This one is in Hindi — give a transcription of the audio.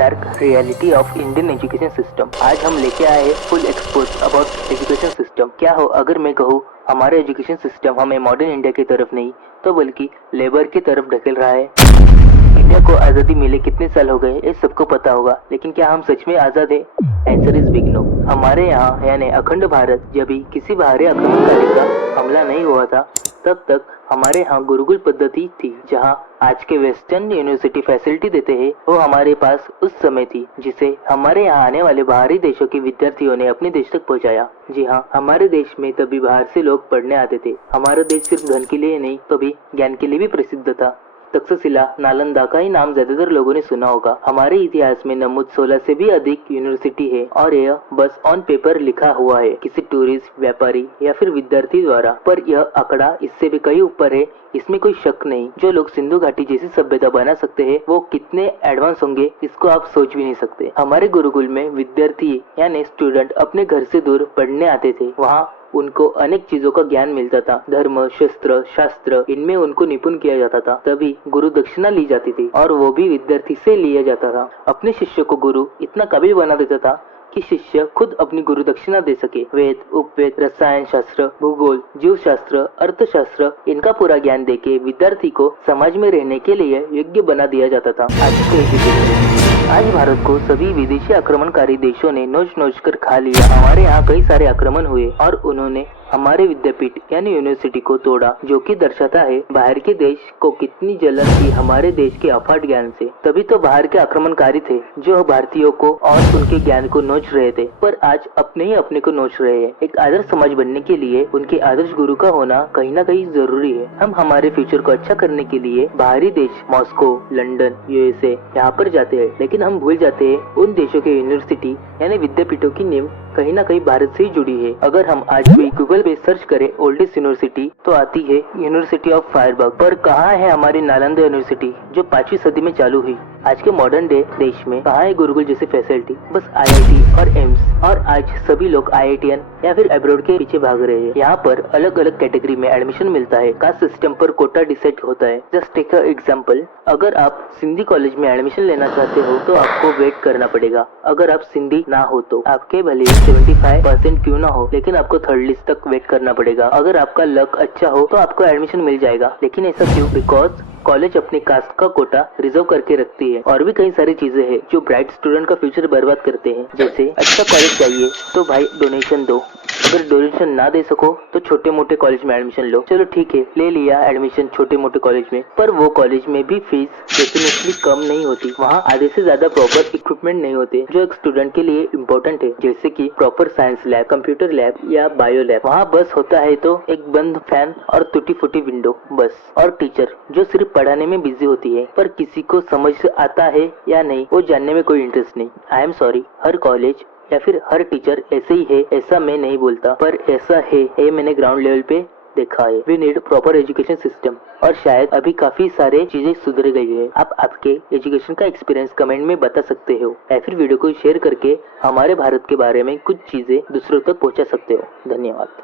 Dark reality of Indian education system. आज हम लेके आए हैं full expose about education system. क्या हो अगर मैं कहूँ हमारा एजुकेशन सिस्टम हमें मॉडर्न इंडिया की तरफ नहीं तो बल्कि लेबर की तरफ ढकेल रहा है। इंडिया को आज़ादी मिले कितने साल हो गए ये सबको पता होगा, लेकिन क्या हम सच में आज़ाद हैं? Answer is big no. हमारे यहाँ यानी अखंड भारत जब भी किसी बाहरी आक्रमणकारी का हमला नहीं हुआ था तब तक हमारे यहाँ गुरुकुल पद्धति थी, जहाँ आज के वेस्टर्न यूनिवर्सिटी फैसिलिटी देते हैं वो हमारे पास उस समय थी, जिसे हमारे यहाँ आने वाले बाहरी देशों के विद्यार्थियों ने अपने देश तक पहुँचाया। जी हाँ, हमारे देश में तभी बाहर से लोग पढ़ने आते थे। हमारा देश सिर्फ धन के लिए नहीं तभी ज्ञान के लिए भी प्रसिद्ध था। तक्षशिला, नालंदा का ही नाम ज्यादातर लोगों ने सुना होगा। हमारे इतिहास में नमूद 16 से भी अधिक यूनिवर्सिटी है और यह बस ऑन पेपर लिखा हुआ है किसी टूरिस्ट, व्यापारी या फिर विद्यार्थी द्वारा, पर यह आंकड़ा इससे भी कहीं ऊपर है, इसमें कोई शक नहीं। जो लोग सिंधु घाटी जैसी सभ्यता बना सकते हैं वो कितने एडवांस होंगे इसको आप सोच भी नहीं सकते। हमारे गुरुकुल में विद्यार्थी यानी स्टूडेंट अपने घर से दूर पढ़ने आते थे। वहाँ उनको अनेक चीजों का ज्ञान मिलता था। धर्म, शस्त्र, शास्त्र, इनमें उनको निपुण किया जाता था। तभी गुरु दक्षिणा ली जाती थी और वो भी विद्यार्थी से लिया जाता था। अपने शिष्य को गुरु इतना काबिल बना देता था कि शिष्य खुद अपनी गुरु दक्षिणा दे सके। वेद, उपवेद, रसायन शास्त्र, भूगोल, जीव शास्त्र, अर्थशास्त्र, इनका पूरा ज्ञान देके विद्यार्थी को समाज में रहने के लिए योग्य बना दिया जाता था। आज भारत को सभी विदेशी आक्रमणकारी देशों ने नोच नोच कर खा लिया। हमारे यहाँ कई सारे आक्रमण हुए और उन्होंने हमारे विद्यापीठ यानी यूनिवर्सिटी को तोड़ा, जो कि दर्शाता है बाहर के देश को कितनी जलन थी हमारे देश के अफाट ज्ञान से। तभी तो बाहर के आक्रमणकारी थे जो भारतीयों को और उनके ज्ञान को नोच रहे थे, पर आज अपने ही अपने को नोच रहे हैं। एक आदर्श समाज बनने के लिए उनके आदर्श गुरु का होना कहीं ना कहीं जरूरी है। हम हमारे फ्यूचर को अच्छा करने के लिए बाहरी देश मॉस्को, लंदन, यूएसए यहाँ पर जाते हैं, लेकिन हम भूल जाते हैं उन देशों के यूनिवर्सिटी यानी विद्यापीठों की नींव कहीं ना कहीं भारत से ही जुड़ी है। अगर हम आज भी गूगल पे सर्च करें ओल्डेस्ट यूनिवर्सिटी तो आती है यूनिवर्सिटी ऑफ फायरबर्ग, पर कहाँ है हमारी नालंदा यूनिवर्सिटी जो 5वीं सदी में चालू हुई? आज के मॉडर्न डे देश में कहाँ है गुरुकुल जैसी फैसिलिटी? बस आईआईटी और एम्स, और आज सभी लोग आईआईटीएन या फिर अब्रॉड के पीछे भाग रहे हैं। यहाँ पर अलग अलग कैटेगरी में एडमिशन मिलता है, कास्ट सिस्टम पर कोटा डिसाइड होता है। जस्ट टेक अ एग्जांपल, अगर आप सिंधी कॉलेज में एडमिशन लेना चाहते हो तो आपको वेट करना पड़ेगा। अगर आप सिंधी ना हो तो आपके भले 75% क्यों ना हो, लेकिन आपको थर्ड लिस्ट तक वेट करना पड़ेगा। अगर आपका लक अच्छा हो तो आपको एडमिशन मिल जाएगा, लेकिन ऐसा क्यों? बिकॉज कॉलेज अपने कास्ट का कोटा रिजर्व करके रखती है। और भी कई सारी चीजें हैं जो ब्राइट स्टूडेंट का फ्यूचर बर्बाद करते हैं, जैसे अच्छा कॉलेज चाहिए तो भाई डोनेशन दो, अगर डोनेशन ना दे सको तो छोटे मोटे कॉलेज में एडमिशन लो। चलो ठीक है, ले लिया एडमिशन छोटे मोटे कॉलेज में, पर वो कॉलेज में भी फीस डेफिनेटली कम नहीं होती। वहाँ आधे से ज्यादा प्रॉपर इक्विपमेंट नहीं होते जो एक स्टूडेंट के लिए इम्पोर्टेंट है, जैसे कि proper science lab, computer lab या बायो लैब। वहाँ बस होता है तो एक बंद फैन और टूटी फूटी विंडो बस, और टीचर जो सिर्फ पढ़ाने में बिजी होती है, पर किसी को समझ आता है या नहीं वो जानने में कोई इंटरेस्ट नहीं। I am sorry, her college या फिर हर टीचर ऐसे ही है ऐसा मैं नहीं बोलता, पर ऐसा है ये मैंने ग्राउंड लेवल पे देखा है। We need proper education system, और शायद अभी काफी सारे चीजें सुधर गई है। आप आपके एजुकेशन का एक्सपीरियंस कमेंट में बता सकते हो या फिर वीडियो को शेयर करके हमारे भारत के बारे में कुछ चीजें दूसरों तक पहुंचा सकते हो। धन्यवाद।